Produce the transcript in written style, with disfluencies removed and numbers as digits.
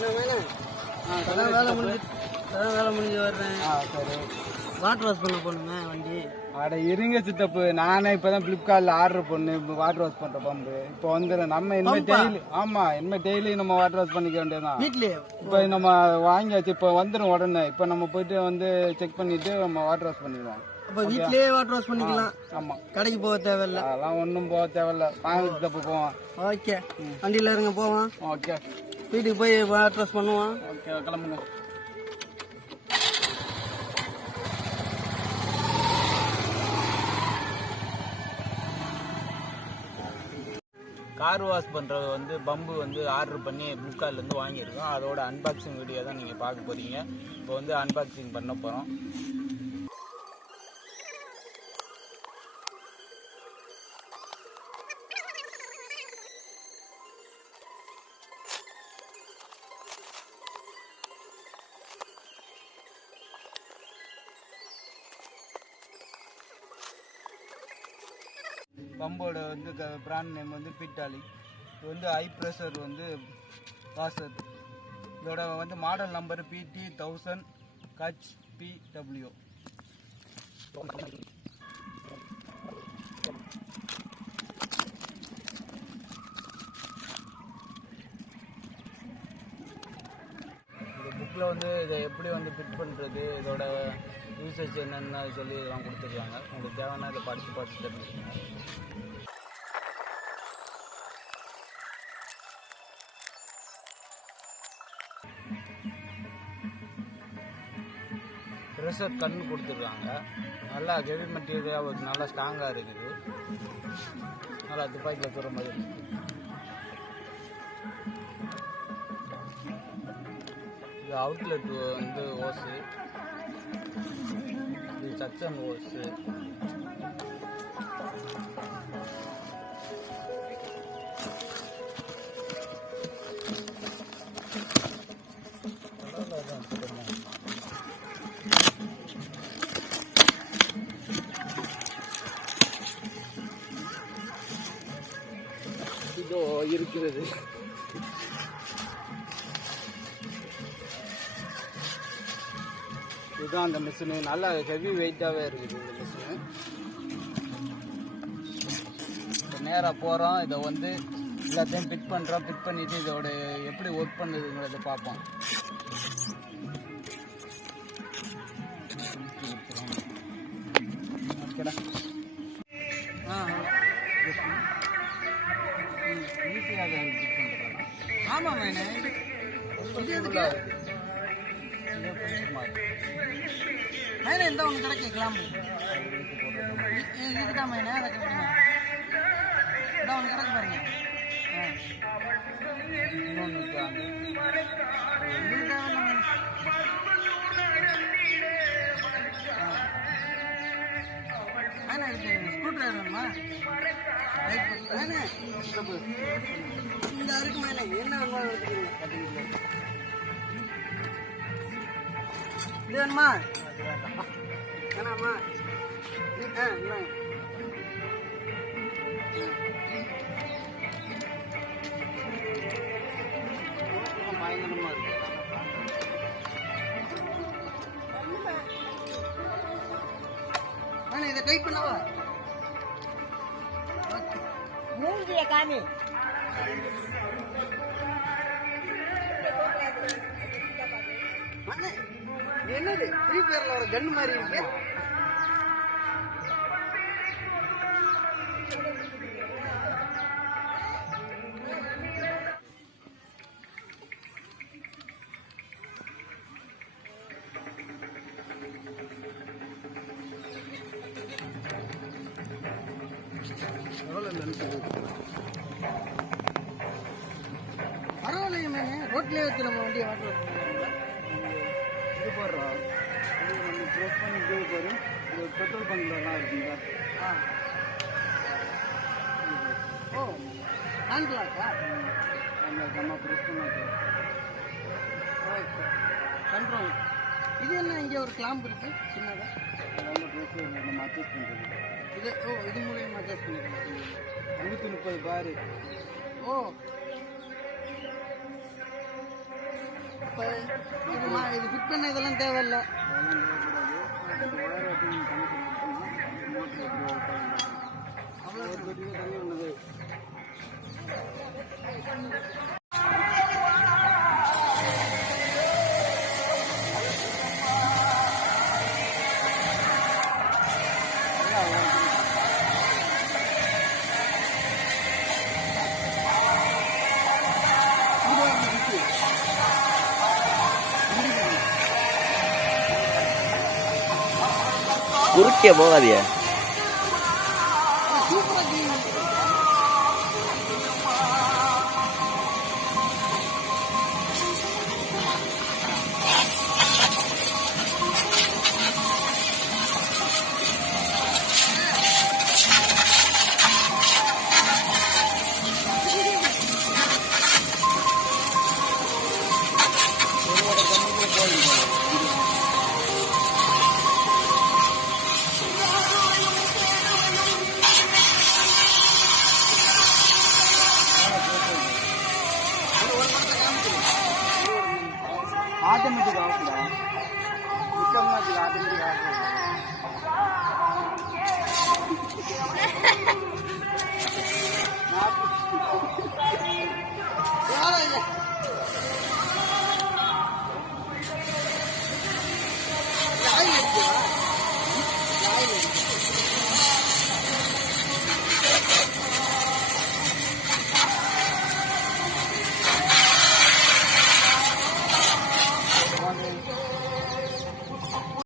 வேலை முடிஞ்சு வர்றேன். சரி, வாட்டர் வாஷ் பண்ண போகணுமே வண்டி. அட இருங்க சித்தப்பு, நானே இப்பதான் பிளிப்கார்ட்ல ஆர்டர் பண்ணு வாட்டர் வாஷ் பண்ற பம்பு இப்போ வந்துடும். நம்ம இனிமே டெய்லி இனிமே டெய்லி நம்ம வாட்டர் வாஷ் பண்ணிக்க வேண்டியதான் வீட்லயே. இப்போ நம்ம வாங்கியாச்சு, இப்போ வந்துடும் உடனே. இப்போ நம்ம போயிட்டு வந்து செக் பண்ணிட்டு நம்ம வாட்டர் வாஷ் பண்ணிடுவோம். அப்ப வீட்லயே வாட்டர் வாஷ் பண்ணிக்கலாம். ஆமா, கடைக்கு போக தேவையில்ல. அதெல்லாம் ஒன்றும் போக தேவையில்ல, வாங்கி சித்தப்பு போவோம். ஓகே, வண்டியில இருங்க போவோம். ஓகே, வீட்டுக்கு போய் வாட்டர் வாஷ் பண்ணுவோம். ஓகே, கிளம்புங்க. கார் வாஷ் பண்ணுறது வந்து பம்பு வந்து ஆர்டர் பண்ணி ஃப்ளிப்கார்ட்லேருந்து வாங்கியிருக்கோம். அதோட அன்பாக்சிங் வீடியோ தான் நீங்கள் பார்க்க போகிறீங்க. இப்போ வந்து அன்பாக்சிங் பண்ண போகிறோம். பம்போட வந்து பிராண்ட் நேம் வந்து பிட்டாலி. இது வந்து ஹை ப்ரெஷர் வந்து வாஷர். இதோட வந்து மாடல் நம்பர் PT1000 HPW. இந்த புக்கில் வந்து இதை எப்படி வந்து ஃபிட் பண்ணுறது, இதோட யூசேஜ் என்னென்னு சொல்லி இதெல்லாம் கொடுத்துருக்காங்க. உங்களுக்கு தேவைன்னா இதை பார்த்து தெரிஞ்சுக்கோங்க. ப்ரெஷர் கன்று கொடுத்துருக்காங்க. நல்லா ஹெவி மெட்டீரியலாக நல்லா ஸ்ட்ராங்காக இருக்குது. நல்லா துப்பாக்கியில் சொல்கிற மாதிரி. இது அவுட்லெட் வந்து ஓஸு, இது சக்சன் ஓஸு. இதோ இருக்கிறது. இதுதான் அந்த மிஷினு. நல்லா ஹெவி வெயிட்டாகவே இருக்குது இந்த மிஷினு. நேராக போகிறோம், இதை வந்து எல்லாத்தையும் ஃபிட் பண்ணுறோம். ஃபிட் பண்ணிவிட்டு இதோட எப்படி ஒர்க் பண்ணுதுங்கிறத பார்ப்போம். ஓகேடா. ஈஸியாக ஃபிட் பண்ணுறேன். ஆமாம் மேனே, மேனே இந்த ஒன்று கடை கேட்கலாம். இதுதான் மேனே, அதை கேட்குறேன். இந்த ஒன்று கிடக்கு பாருங்க. இன்னொன்று ஸ்க்ரூ டிரைவர் வேணுமா? இந்த அருக்கு மேலே என்ன இது வேணுமா? வேணாமா? பயங்கரமாக இருக்கு. இதை டைப் பண்ணவா? மூஞ்சிய காமி. என்னது ஃப்ரீ ஃபயர்ல ஒரு கன் மாதிரி இருக்கு. பரவாயில்லையே மேனே, ரோட்லேயே வச்சு நம்ம வண்டியை வாட்டர் இது போடுறோம். இது நம்ம ப்ரெஸ் பண்ணி இது போகிறோம். இது பெட்ரோல் பங்க்லாம் இருக்குங்களா? ஓ, ஹேண்ட் பிளாக்கா? அந்த நம்ம ப்ரெஸ் பண்ணி ஓகே, கண்ட்ரோல். இது என்ன இங்கே ஒரு கிளாம்பு இருக்குது சின்னதாக? நம்ம ப்ரெஸ் நம்ம அட்ஜஸ்ட் பண்ணுறது. இது மூலியமாக அட்ஜஸ்ட் பண்ணிக்கலாம். 130 பாரு. ஓ, இப்போ இது ஃபிட் பண்ண இதெல்லாம் தேவையில்ல. அவ்வளோ தண்ணி உள்ளது. குறுக்கே போகாதியா. ஆட்டோமேட்டிக் ஆஃப்ல ஆட்டோமேட்டிக் ஆஃப்